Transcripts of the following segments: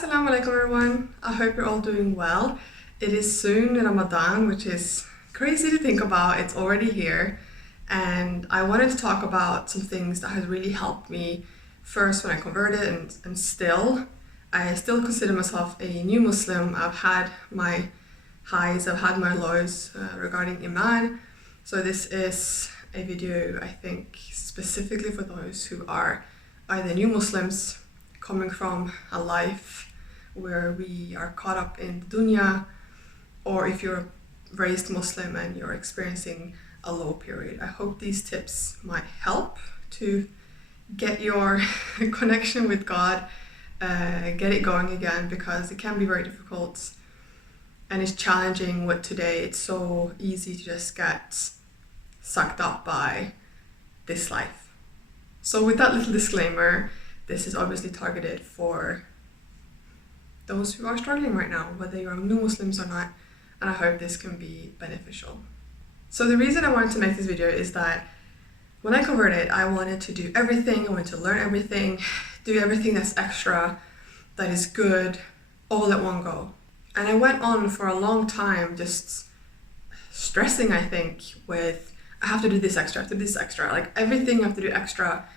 Assalamu alaikum everyone. I hope you're all doing well. It is soon Ramadan, which is crazy to think about. It's already here. And I wanted to talk about some things that has really helped me first when I converted and still. I still consider myself a new Muslim. I've had my highs, I've had my lows regarding Iman. So this is a video, I think, specifically for those who are either new Muslims coming from a life where we are caught up in dunya, or if you're raised Muslim and you're experiencing a low period. I hope these tips might help to get your connection with God, get it going again, because it can be very difficult and it's challenging with today. It's so easy to just get sucked up by this life. So with that little disclaimer, this is obviously targeted for those who are struggling right now, whether you're new Muslims or not, and I hope this can be beneficial. So the reason I wanted to make this video is that when I converted, I wanted to do everything, I wanted to learn everything, do everything that's extra, that is good, all at one go. And I went on for a long time just stressing, I think, with I have to do this extra, I have to do this extra, like everything I have to do extra,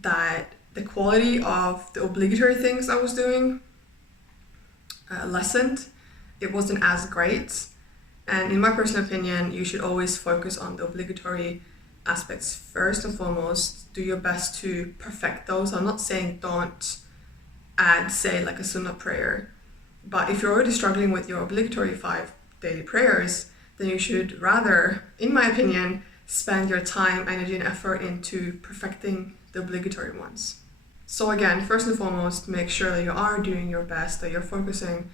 that the quality of the obligatory things I was doing lessened. It wasn't as great. And in my personal opinion, you should always focus on the obligatory aspects first and foremost. Do your best to perfect those. I'm not saying don't add, say, like a sunnah prayer. But if you're already struggling with your obligatory 5 daily prayers, then you should rather, in my opinion, spend your time, energy, and effort into perfecting the obligatory ones. So again, first and foremost, make sure that you are doing your best, that you're focusing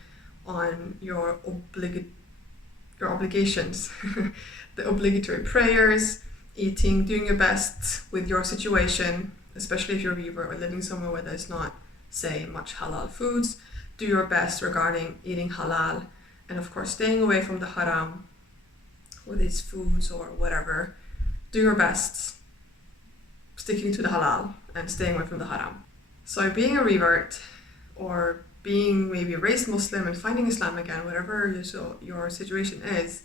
on your obligations, the obligatory prayers, eating, doing your best with your situation, especially if you're a weaver or living somewhere where there's not, say, much halal foods. Do your best regarding eating halal, and of course staying away from the haram, whether it's foods or whatever. Do your best sticking to the halal and staying away from the haram. So being a revert, or being maybe a raised Muslim and finding Islam again, whatever your situation is,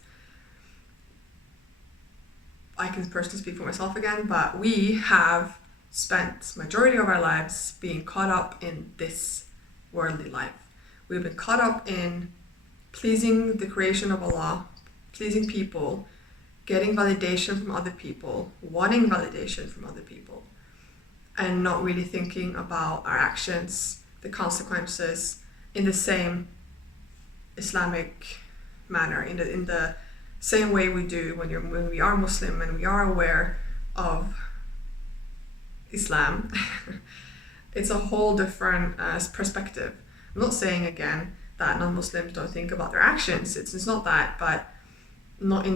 I can personally speak for myself again, but we have spent majority of our lives being caught up in this worldly life. We've been caught up in pleasing the creation of Allah, pleasing people, getting validation from other people, wanting validation from other people, and not really thinking about our actions, the consequences, in the same Islamic manner, in the same way we do when we are Muslim and we are aware of Islam. It's a whole different perspective. I'm not saying again that non-Muslims don't think about their actions. It's not that, but not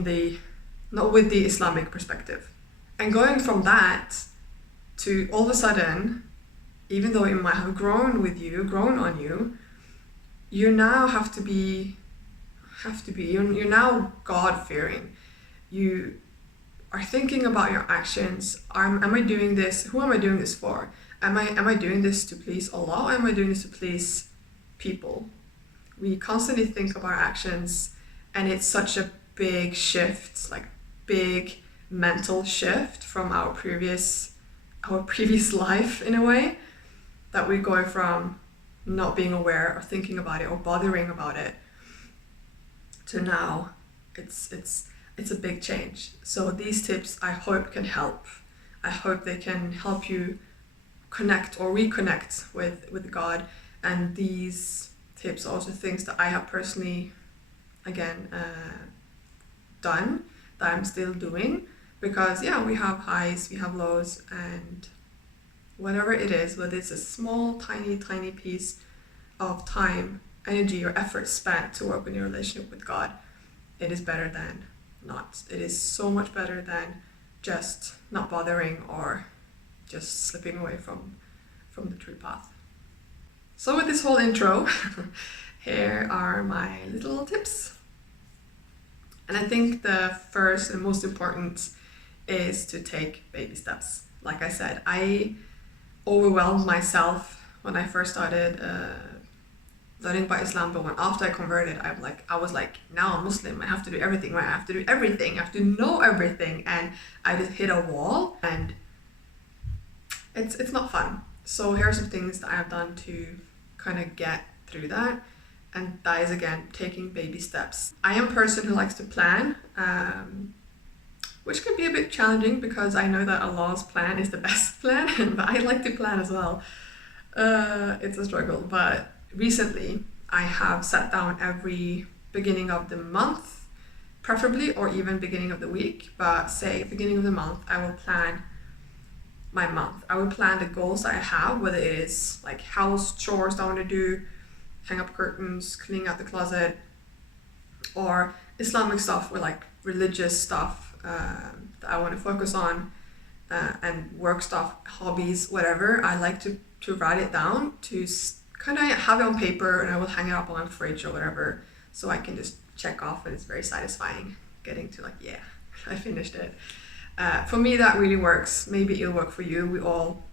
with the Islamic perspective. And going from that to all of a sudden, even though it might have grown on you, you now you're now God-fearing. You are thinking about your actions. Am I doing this? Who am I doing this for? Am I doing this to please Allah, or am I doing this to please people? We constantly think of our actions, and it's such a big shift, like big mental shift from our previous life in a way, that we go from not being aware or thinking about it or bothering about it to now it's a big change. So these tips I hope can help. I hope they can help you connect or reconnect with God. And these tips are also things that I have personally again done, that I'm still doing, because we have highs, we have lows, and whatever it is, whether it's a small tiny piece of time, energy, or effort spent to work on your relationship with God, it is better than not. It is so much better than just not bothering or just slipping away from the true path. So with this whole intro, here are my little tips. And I think the first and most important is to take baby steps. Like I said, I overwhelmed myself when I first started learning about Islam. But when after I converted, I was like, now I'm Muslim. I have to do everything right. I have to do everything. I have to know everything, and I just hit a wall, and it's not fun. So here are some things that I have done to kind of get through that, and that is again taking baby steps. I am a person who likes to plan, which can be a bit challenging because I know that Allah's plan is the best plan, but I like to plan as well. It's a struggle, but recently I have sat down every beginning of the month, preferably, or even beginning of the week, but say beginning of the month, I will plan my month. I will plan the goals that I have, whether it is like house chores that I want to do, hang up curtains, cleaning out the closet, or Islamic stuff or like religious stuff that I want to focus on, and work stuff, hobbies, whatever. I like to write it down, to kind of have it on paper, and I will hang it up on my fridge or whatever, so I can just check off, and it's very satisfying getting to like, yeah, I finished it. For me, that really works. Maybe it'll work for you. We all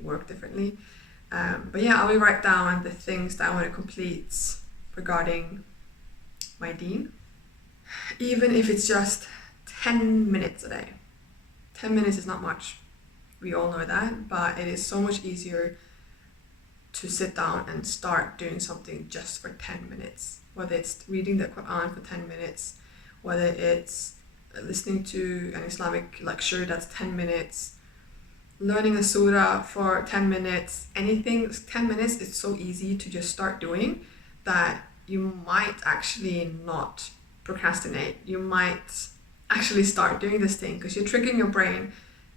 work differently. But yeah, I will write down the things that I want to complete regarding my deen. Even if it's just 10 minutes a day. 10 minutes is not much. We all know that, but it is so much easier to sit down and start doing something just for 10 minutes. Whether it's reading the Quran for 10 minutes, whether it's listening to an Islamic lecture that's 10 minutes, learning a surah for 10 minutes, anything. 10 minutes is so easy to just start doing that you might actually not procrastinate. You might actually start doing this thing because you're tricking your brain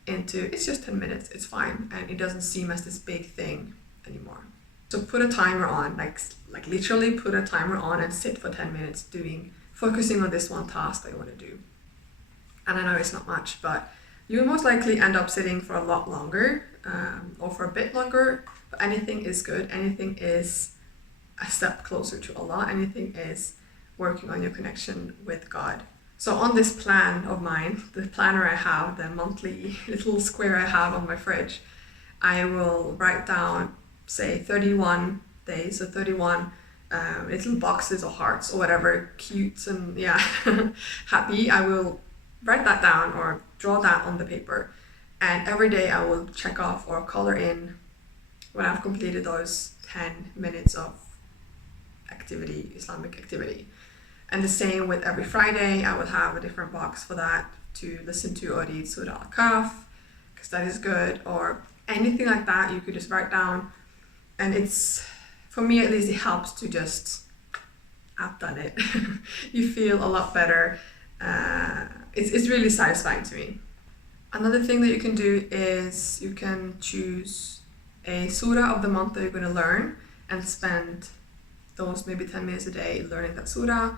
into, it's just 10 minutes, it's fine, and it doesn't seem as this big thing anymore. So put a timer on, like literally put a timer on and sit for 10 minutes focusing on this one task that you want to do. And I know it's not much, but you will most likely end up sitting for a lot longer, or for a bit longer, but anything is good. Anything is a step closer to Allah. Anything is working on your connection with God. So on this plan of mine, the planner I have, the monthly little square I have on my fridge, I will write down, say, 31 days, so 31 little boxes or hearts or whatever, cute and yeah, happy. I will write that down or draw that on the paper, and every day I will check off or color in when I've completed those 10 minutes of activity, Islamic activity. And the same with every Friday, I will have a different box for that, to listen to or read Surah Al-Kahf, because that is good, or anything like that you could just write down. And it's, for me at least, it helps to just, I've done it. You feel a lot better. It's really satisfying to me. Another thing that you can do is you can choose a surah of the month that you're going to learn and spend those maybe 10 minutes a day learning that surah.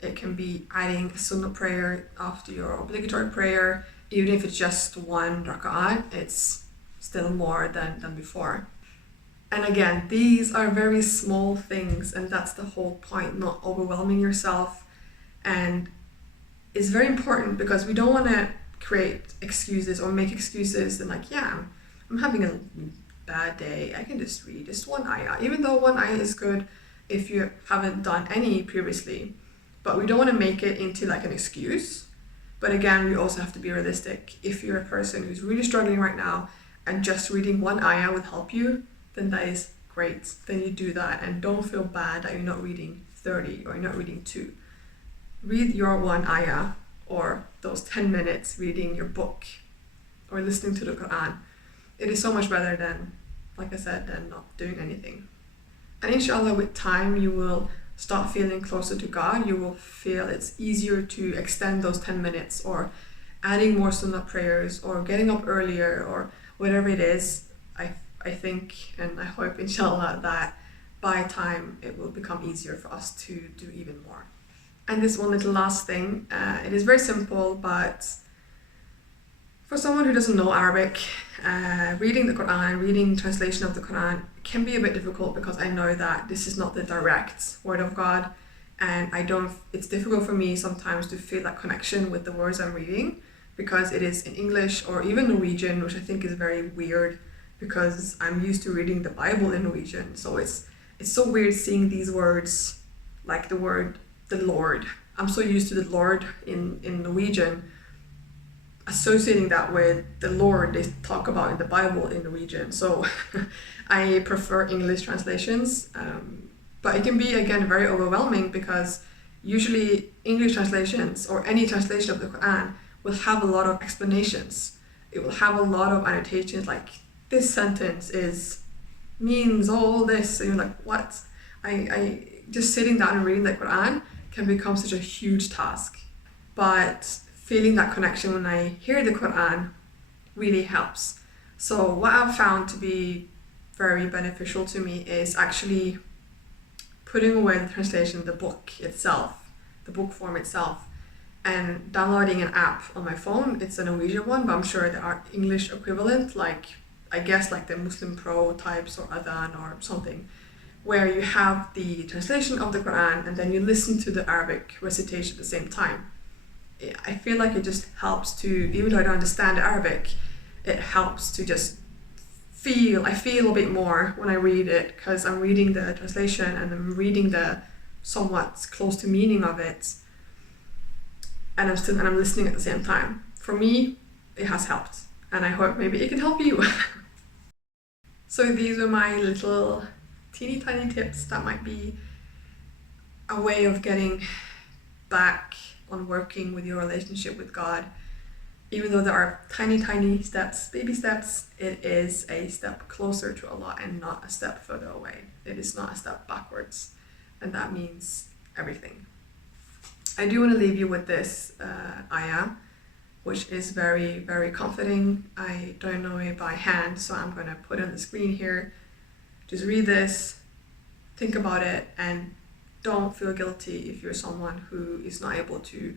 It can be adding a sunnah prayer after your obligatory prayer. Even if it's just one rak'at, it's still more than before. And again, these are very small things, and that's the whole point, not overwhelming yourself. And it's very important because we don't want to create excuses or make excuses and like, yeah, I'm having a bad day, I can just read just one ayah, even though one ayah is good if you haven't done any previously. But we don't want to make it into like an excuse. But again, we also have to be realistic. If you're a person who's really struggling right now and just reading one ayah would help you, then that is great. Then you do that, and don't feel bad that you're not reading 30 or you're not reading 2. Read your one ayah, or those 10 minutes reading your book or listening to the Quran. It is so much better than, like I said, than not doing anything. And inshallah, with time, you will start feeling closer to God. You will feel it's easier to extend those 10 minutes, or adding more sunnah prayers, or getting up earlier, or whatever it is. I think and I hope, inshallah, that by time it will become easier for us to do even more. And this one little last thing, it is very simple, but for someone who doesn't know Arabic, reading the Quran, reading translation of the Quran can be a bit difficult, because I know that this is not the direct word of God, and it's difficult for me sometimes to feel that connection with the words I'm reading, because it is in English or even Norwegian, which I think is very weird, because I'm used to reading the Bible in Norwegian, so it's it's so weird seeing these words, like the word the Lord. I'm so used to the Lord in Norwegian, associating that with the Lord they talk about in the Bible in Norwegian. So I prefer English translations, but it can be, again, very overwhelming because usually English translations or any translation of the Quran will have a lot of explanations. It will have a lot of annotations, like this sentence means all this, and you're like, what? I just sitting down and reading the Quran can become such a huge task, but feeling that connection when I hear the Quran really helps. So what I've found to be very beneficial to me is actually putting away the translation, the book itself, the book form itself, and downloading an app on my phone. It's a Norwegian one, but I'm sure there are English equivalent, like I guess like the Muslim Pro types or Adhan or something, where you have the translation of the Quran and then you listen to the Arabic recitation at the same time. I feel like it just helps to, even though I don't understand Arabic, it helps to just I feel a bit more when I read it, because I'm reading the translation and I'm reading the somewhat close to meaning of it, and I'm listening at the same time. For me, it has helped, and I hope maybe it can help you. So these were my little teeny tiny tips that might be a way of getting back on working with your relationship with God. Even though there are tiny steps, baby steps, it is a step closer to Allah and not a step further away. It is not a step backwards, and that means everything. I do want to leave you with this ayah, which is very, very comforting. I don't know it by hand, so I'm going to put it on the screen here. Just read this, think about it, and don't feel guilty if you're someone who is not able to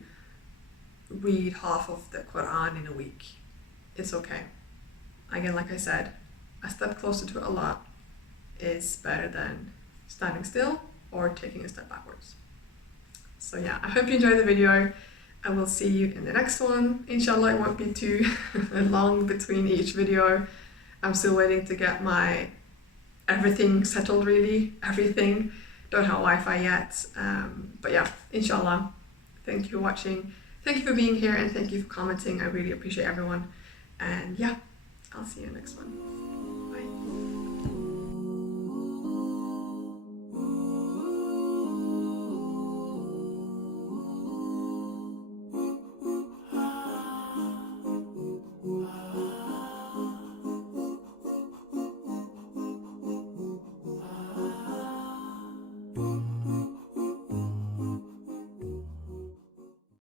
read half of the Quran in a week. It's okay. Again, like I said, a step closer to Allah is better than standing still or taking a step backwards. So yeah, I hope you enjoyed the video. I will see you in the next one. Inshallah, it won't be too long between each video. I'm still waiting to get my everything settled, really. Everything. Don't have Wi-Fi yet. But yeah, inshallah. Thank you for watching. Thank you for being here, and thank you for commenting. I really appreciate everyone. And yeah, I'll see you next one.